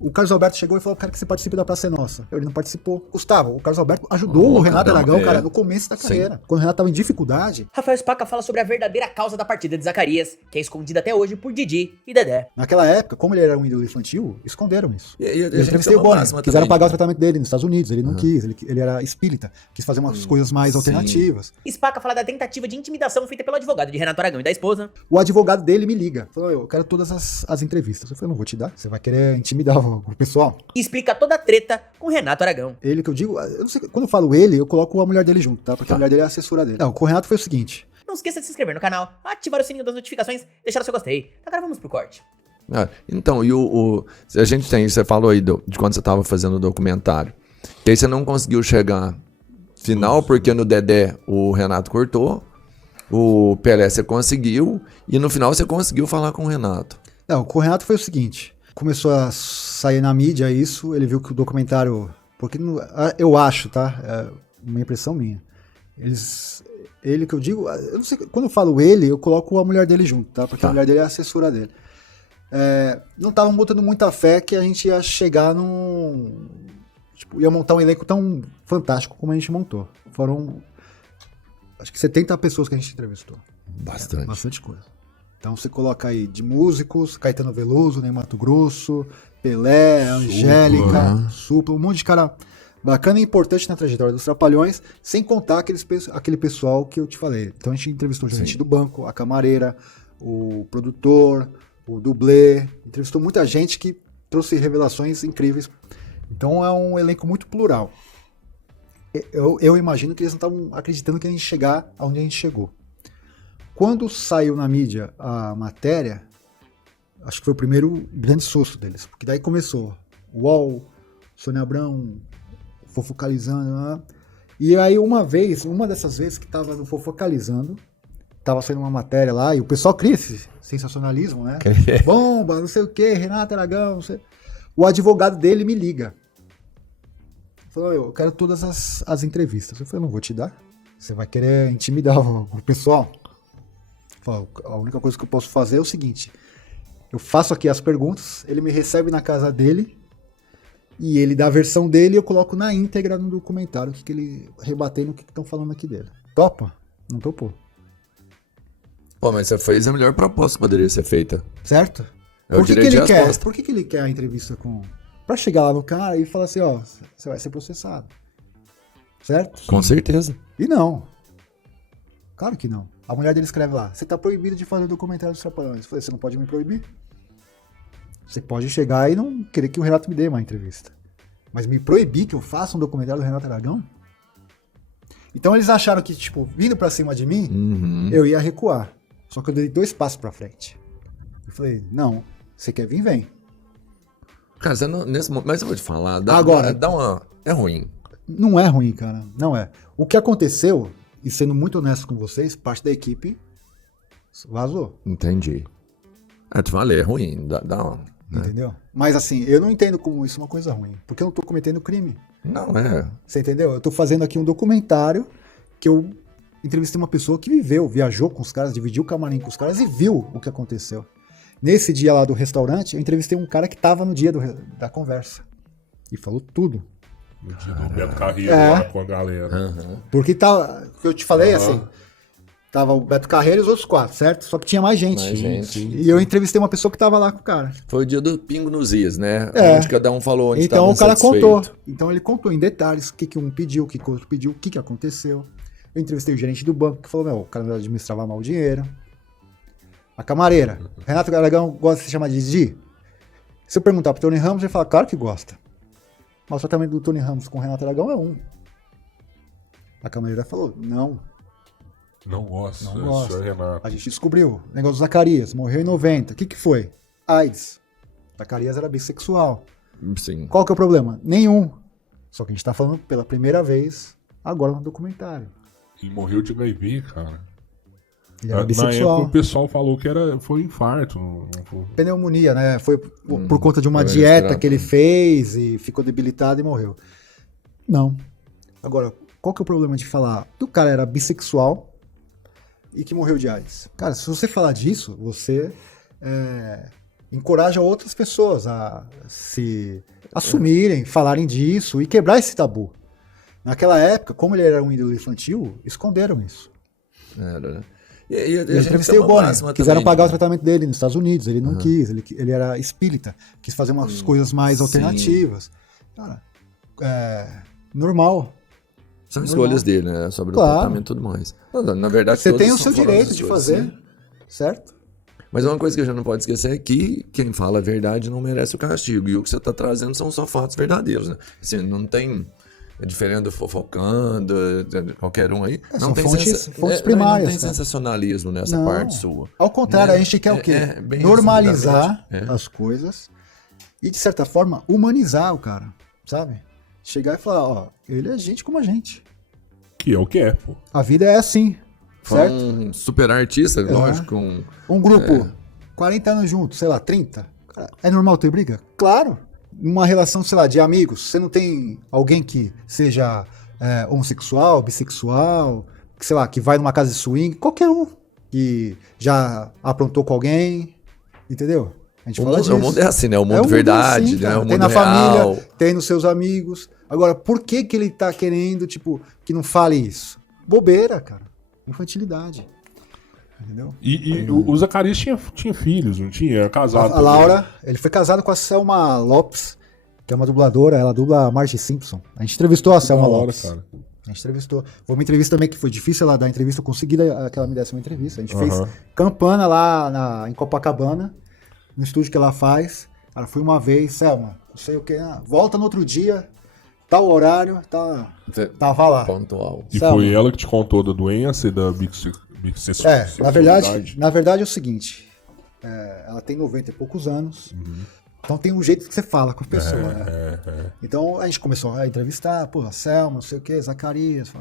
O Carlos Alberto chegou e falou, cara, que você participe da Praça é Nossa. Ele não participou. Gustavo, o Carlos Alberto ajudou o Renato Aragão, cara, no começo da carreira. Quando o Renato tava em dificuldade. Rafael Spaca fala sobre a verdadeira causa da partida de Zacarias, que é escondida até hoje por Didi e Dedé. Naquela época, como ele era um ídolo infantil, esconderam isso. Eu entrevistei o Boni, quiseram pagar o tratamento dele nos Estados Unidos, ele não quis, ele era espírita, quis fazer umas coisas mais alternativas. Spaca fala da tentativa de intimidação feita pelo advogado de Renato Aragão e da esposa. O advogado dele me liga, falou, eu quero todas as entrevistas. Eu falei, não vou te dar, você vai querer intimidar o pessoal. E explica toda a treta com Renato Aragão. Ele que eu digo, eu não sei, quando eu falo ele, eu coloco a mulher dele junto, tá? Porque a mulher dele é a assessora dele. Não, com o Renato foi o seguinte. Não esqueça de se inscrever no canal, ativar o sininho das notificações, deixar o seu gostei. Agora vamos pro corte. Então, e a gente tem, você falou aí de quando você tava fazendo o documentário, que aí você não conseguiu chegar final, porque no Dedé o Renato cortou, o Pelé você conseguiu, e no final você conseguiu falar com o Renato. Não, com o Renato foi o seguinte, começou a sair na mídia isso, ele viu que o documentário, porque eu acho, tá? É uma impressão minha. Ele que eu digo, eu não sei, quando eu falo ele, eu coloco a mulher dele junto, tá? Porque a mulher dele é a assessora dele. Não estavam botando muita fé que a gente ia chegar num... Tipo, ia montar um elenco tão fantástico como a gente montou. Foram, acho que 70 pessoas que a gente entrevistou. Bastante coisa. Então você coloca aí de músicos, Caetano Veloso, Ney Matogrosso, Pelé, Angélica, Supla, um monte de cara bacana e importante na trajetória dos Trapalhões, sem contar aquele pessoal que eu te falei. Então a gente entrevistou o gerente do banco, a camareira, o produtor, o dublê, entrevistou muita gente que trouxe revelações incríveis. Então é um elenco muito plural. Eu imagino que eles não estavam acreditando que a gente ia chegar aonde a gente chegou. Quando saiu na mídia a matéria, acho que foi o primeiro grande susto deles, porque daí começou UOL, Sônia Abrão, Fofocalizando, e aí uma dessas vezes que tava no Fofocalizando, tava saindo uma matéria lá, e o pessoal cria esse sensacionalismo, né? Bomba, não sei o que, Renato Aragão, não sei. O advogado dele me liga. Falou, eu quero todas as entrevistas. Eu falei, não vou te dar. Você vai querer intimidar o pessoal? Falei, a única coisa que eu posso fazer é o seguinte. Eu faço aqui as perguntas, ele me recebe na casa dele, e ele dá a versão dele e eu coloco na íntegra no documentário o que ele rebatendo o que estão falando aqui dele. Topa? Não topou. Pô, mas você fez a melhor proposta que poderia ser feita. Certo? Por que ele quer a entrevista com... Pra chegar lá no cara e falar assim, ó, você vai ser processado. Certo? Com certeza. E não. Claro que não. A mulher dele escreve lá, você tá proibido de fazer o documentário dos Trapalhões. Eu falei, você não pode me proibir? Você pode chegar e não querer que o Renato me dê uma entrevista. Mas me proibir que eu faça um documentário do Renato Aragão? Então eles acharam que, tipo, vindo pra cima de mim, eu ia recuar. Só que eu dei 2 passos pra frente. Eu falei, não, você quer vir, vem. Cara, nesse momento, mas eu vou te falar, é ruim. Não é ruim, cara, não é. O que aconteceu, e sendo muito honesto com vocês, parte da equipe vazou. Entendi. Te falei, é ruim, dá uma... Entendeu? Mas assim, eu não entendo como isso é uma coisa ruim, porque eu não tô cometendo crime. Não, é... Você entendeu? Eu tô fazendo aqui um documentário que eu entrevistei uma pessoa que viajou com os caras, dividiu o camarim com os caras e viu o que aconteceu. Nesse dia lá do restaurante, eu entrevistei um cara que tava no dia da conversa. E falou tudo. No dia do Beto Carreiro lá com a galera. Porque eu te falei assim, tava o Beto Carreiro e os outros 4, certo? Só que tinha mais gente. E eu entrevistei uma pessoa que tava lá com o cara. Foi o dia do pingo nos is, né? Onde cada um falou onde então estava o cara contou. Então ele contou em detalhes o que um pediu, o que o outro pediu, o que aconteceu. Eu entrevistei o gerente do banco que falou, o cara administrava mal o dinheiro. A camareira. Renato Aragão gosta de se chamar de Didi? Se eu perguntar pro Tony Ramos, ele fala, claro que gosta. Mas o tratamento do Tony Ramos com o Renato Aragão é 1. A camareira falou, não. Não gosta. Senhor Renato. A gente descobriu. O negócio do Zacarias. Morreu em 90. O que foi? AIDS. Zacarias era bissexual. Sim. Qual que é o problema? Nenhum. Só que a gente tá falando pela primeira vez agora no documentário. Ele morreu de HIV, cara. Ele era Na bissexual. época o pessoal falou que foi infarto. Pneumonia, né? Foi por conta de uma dieta que ele fez e ficou debilitado e morreu. Não. Agora, qual que é o problema de falar que o cara era bissexual e que morreu de AIDS? Cara, se você falar disso, você encoraja outras pessoas a se assumirem, falarem disso e quebrar esse tabu. Naquela época, como ele era um ídolo infantil, esconderam isso. Era, né? Eu entrevistei o Bonnie, quiseram pagar o tratamento dele nos Estados Unidos, ele não quis, ele era espírita, quis fazer umas coisas mais alternativas. Cara, normal. São escolhas dele, né? Sobre Claro. o tratamento e tudo mais. Na verdade, Você todos tem o são seu direito falando de coisas, fazer, sim. certo? Mas uma coisa que a gente não pode esquecer é que quem fala a verdade não merece o castigo. E o que você está trazendo são só fatos verdadeiros, né? Assim, não tem... É diferente do fofocando, qualquer um aí. São fontes primárias. Não tem cara. sensacionalismo nessa Não. parte sua. Ao contrário, Né? a gente quer o quê? Bem Normalizar resumidamente. as coisas e, de certa forma, humanizar o cara, sabe? Chegar e falar, ó, ele é gente como a gente. Que é o que é, pô. A vida é assim, certo? Um super artista, lógico. Um grupo, 40 anos juntos, sei lá, 30. Cara, é normal ter briga? Claro. Uma relação, sei lá, de amigos, você não tem alguém que seja homossexual, bissexual, que, sei lá, que vai numa casa de swing, qualquer um que já aprontou com alguém, entendeu? A gente fala disso. O mundo é assim, né? O mundo É verdade, assim, né? cara. O mundo tem na real. família, tem nos seus amigos. Agora, por que ele tá querendo, tipo, que não fale isso? Bobeira, cara. Infantilidade. Entendeu? E o Zacarias tinha filhos, não tinha? Era casado. A Laura, ele foi casado com a Selma Lopes, que é uma dubladora, ela dubla a Marge Simpson. A gente entrevistou a Selma Lopes. Cara. A gente entrevistou. Foi uma entrevista também que foi difícil ela dar entrevista, eu consegui que ela me desse uma entrevista. A gente fez campana lá em Copacabana, no estúdio que ela faz. Ela foi uma vez, Selma, não sei o que, volta no outro dia, tal horário, tava lá. Pontual. E Selma. foi ela que te contou da doença e da bissexualidade? Na verdade é o seguinte, ela tem 90 e poucos anos, então tem um jeito que você fala com a pessoa, né? Então a gente começou a entrevistar, pô, a Selma, não sei o que, Zacarias,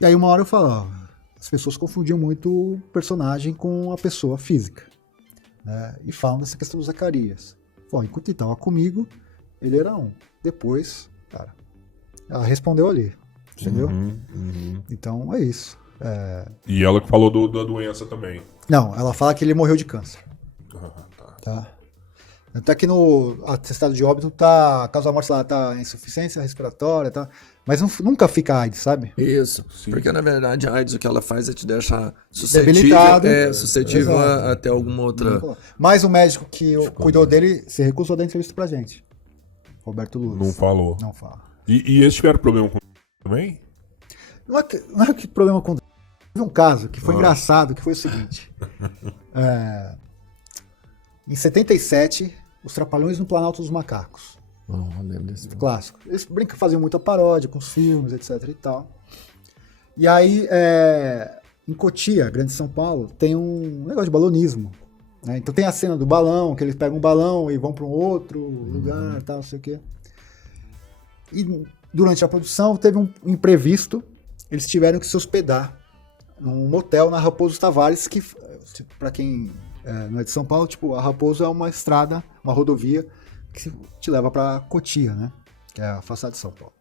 e aí uma hora eu falo, ó, as pessoas confundiam muito o personagem com a pessoa física, né? E falam dessa questão do Zacarias. Bom, enquanto ele tava comigo, ele era um. Depois, cara, ela respondeu ali, entendeu? Então é isso. E ela que falou da doença também. Não, ela fala que ele morreu de câncer. Tá. Até que no atestado de óbito a causa da morte lá tá insuficiência respiratória, tá? Mas nunca fica AIDS, sabe? Isso. Sim. Porque na verdade a AIDS o que ela faz é te deixar Debilitado. suscetível a ter alguma outra. Mas o médico que cuidou dele se recusou a dar entrevista pra gente. Roberto Luz. Não falou. Não fala. E eles tiveram problema com também? Não é que problema com. Teve um caso que foi engraçado, que foi o seguinte. Em 77, os Trapalhões no Planalto dos Macacos. Lembro desse filme. Clássico. Eles faziam muita paródia com os filmes, etc e tal. E aí, em Cotia, Grande São Paulo, tem um negócio de balonismo. Né? Então tem a cena do balão, que eles pegam um balão e vão para um outro lugar, tal, não sei o quê. E durante a produção teve um imprevisto, eles tiveram que se hospedar num motel na Raposo Tavares, que, para quem não é de São Paulo, tipo, a Raposo é uma estrada, uma rodovia que te leva para Cotia, né? Que é a afastada de São Paulo.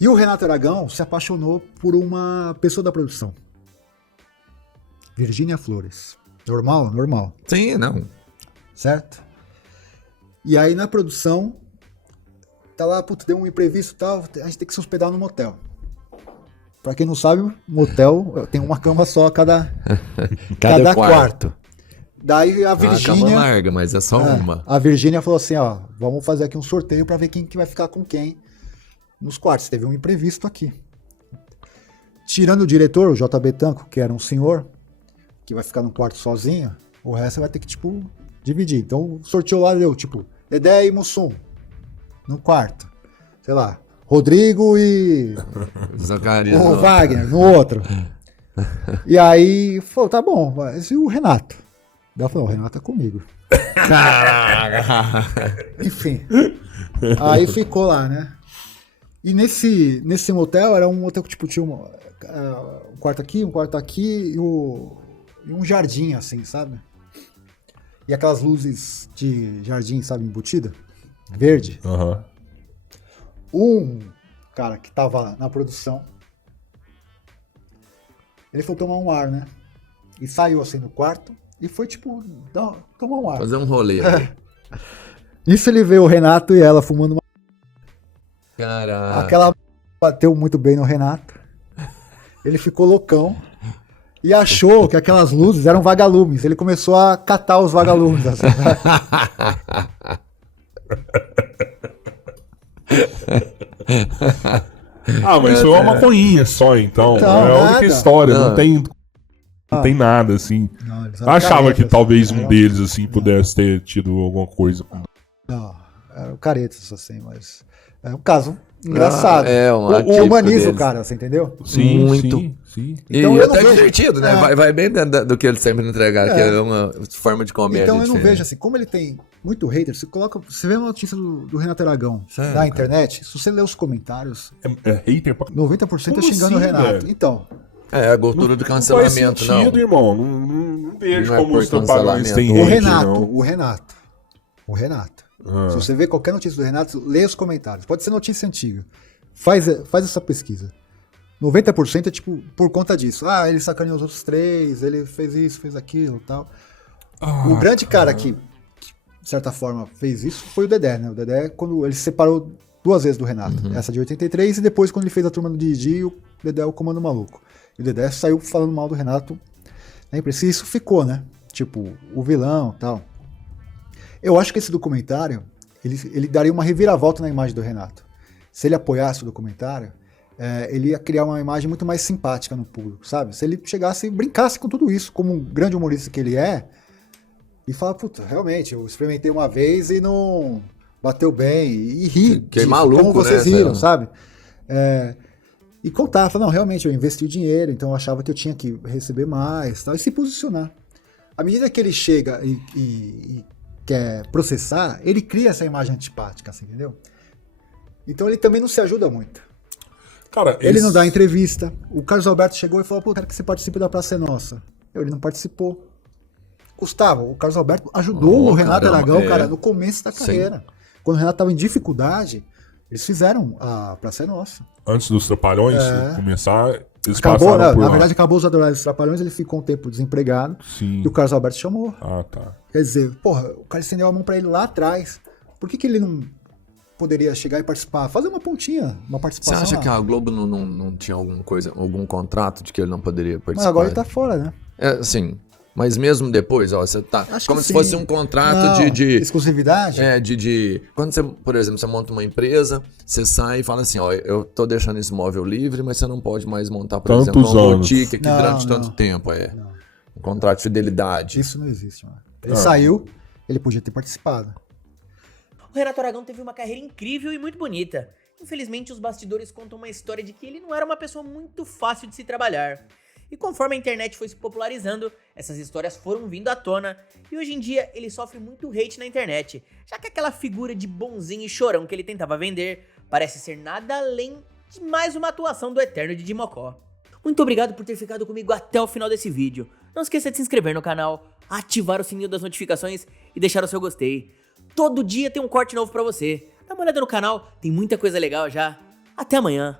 E o Renato Aragão se apaixonou por uma pessoa da produção. Virgínia Flores. Normal? Normal. Sim, não. Certo? E aí na produção, tá lá, putz, deu um imprevisto e tal, a gente tem que se hospedar no motel. Pra quem não sabe, motel tem uma cama só a cada quarto. Daí a A cama Virgínia... larga, mas é só uma. A Virgínia falou assim, ó, vamos fazer aqui um sorteio pra ver quem que vai ficar com quem nos quartos. Teve um imprevisto aqui. Tirando o diretor, o JB Tanco, que era um senhor, que vai ficar num quarto sozinho, o resto vai ter que, tipo, dividir. Então, sorteou lá, deu, tipo, Dedé e Mussum no quarto. Sei lá, Rodrigo e Zacarias. o Wagner no outro. E aí, falou, tá bom, mas e o Renato? Daí ela falou, o Renato é comigo. Enfim. Aí ficou lá, né? E nesse motel, era um motel que, tipo, tinha um quarto aqui e um jardim, assim, sabe? E aquelas luzes de jardim, sabe, embutida? Verde. Um cara que tava na produção, ele foi tomar um ar, né? E saiu assim no quarto, E foi tipo, tomar um ar. Fazer um rolê. ali. Nisso ele vê o Renato e ela fumando uma. Caraca. Aquela bateu muito bem no Renato. Ele ficou loucão. E achou que aquelas luzes eram vagalumes. Ele começou a catar os vagalumes. Assim, Mas foi uma maconhinha só, então. Então, é a única nada. história, não tem nada, assim. Não, eles Eu eram achava que caretas, talvez eram- um deles, assim, pudesse ter tido alguma coisa. Não, eram caretas, assim, mas. É um caso engraçado. um O atípico humaniza o deles. cara, você entendeu? Sim, Muito. sim. Então e eu não até vejo- divertido, né? Vai bem dentro do que ele sempre entregar, que é uma forma de comer. Então ali eu não diferente. vejo assim, como ele tem muito hater, você vê uma notícia do Renato Aragão Sério, na cara? internet, se você ler os comentários, É hater pra... 90% é Como xingando assim, o Renato. velho? Então, É, a cultura do Não faz cancelamento, sentido, não. irmão. Não vejo Não é como por os trapalhões têm cancelamento. o hater, Renato. O Renato. não. Se você vê qualquer notícia do Renato, lê os comentários. Pode ser notícia antiga. Faz essa pesquisa. 90% é tipo por conta disso. Ah, ele sacaneou os outros 3, ele fez isso, fez aquilo e tal. O grande cara que, de certa forma, fez isso foi o Dedé, né? O Dedé, quando ele se separou 2 vezes do Renato. Essa de 83 e depois quando ele fez a turma do Didi, o Dedé é o Comando Maluco. E o Dedé saiu falando mal do Renato na imprensa. E isso ficou, né? Tipo, o vilão e tal. Eu acho que esse documentário, ele daria uma reviravolta na imagem do Renato. Se ele apoiasse o documentário, ele ia criar uma imagem muito mais simpática no público, sabe? Se ele chegasse e brincasse com tudo isso, como um grande humorista que ele é, e falar, puta, realmente, eu experimentei uma vez e não bateu bem, e ri Que é disso, maluco, como vocês né, riram, Zé? sabe? E contar, falar, não, realmente, eu investi o dinheiro, então eu achava que eu tinha que receber mais, tal, e se posicionar. À medida que ele chega e quer processar, ele cria essa imagem antipática, assim, entendeu? Então ele também não se ajuda muito. Cara, Ele não dá entrevista. O Carlos Alberto chegou e falou, pô, quero que você participe da Praça é Nossa. Ele não participou. Gustavo, o Carlos Alberto ajudou o Renato caramba, Aragão, cara, no começo da Sim. carreira. Quando o Renato estava em dificuldade, eles fizeram a Praça é Nossa. Antes dos Trapalhões começar, eles Acabou, passaram né? por Na lá. verdade, acabou os Adoráveis Trapalhões, ele ficou um tempo desempregado. Sim. E o Carlos Alberto chamou. Ah, tá. Quer dizer, porra, o cara estendeu a mão pra ele lá atrás. Por que ele não poderia chegar e participar? Fazer uma pontinha, uma Você participação. acha lá. que a Globo não tinha algum contrato de que ele não poderia Mas participar? agora ele tá fora, né? Sim. Mas mesmo depois, ó, você tá. Acho Como que se sim. fosse um contrato Não, de. exclusividade? Quando você, por exemplo, você monta uma empresa, você sai e fala assim, ó, eu tô deixando esse imóvel livre, mas você não pode mais montar, por Tantos exemplo, uma anos. boutique aqui Não, durante não. tanto tempo. Não. Um contrato de fidelidade. Isso não existe, mano. Ele saiu, ele podia ter participado. O Renato Aragão teve uma carreira incrível e muito bonita. Infelizmente, os bastidores contam uma história de que ele não era uma pessoa muito fácil de se trabalhar. E conforme a internet foi se popularizando, essas histórias foram vindo à tona, e hoje em dia ele sofre muito hate na internet, já que aquela figura de bonzinho e chorão que ele tentava vender parece ser nada além de mais uma atuação do eterno Didi Mocó. Muito obrigado por ter ficado comigo até o final desse vídeo. Não esqueça de se inscrever no canal, ativar o sininho das notificações e deixar o seu gostei. Todo dia tem um corte novo pra você. Dá uma olhada no canal, tem muita coisa legal já. Até amanhã.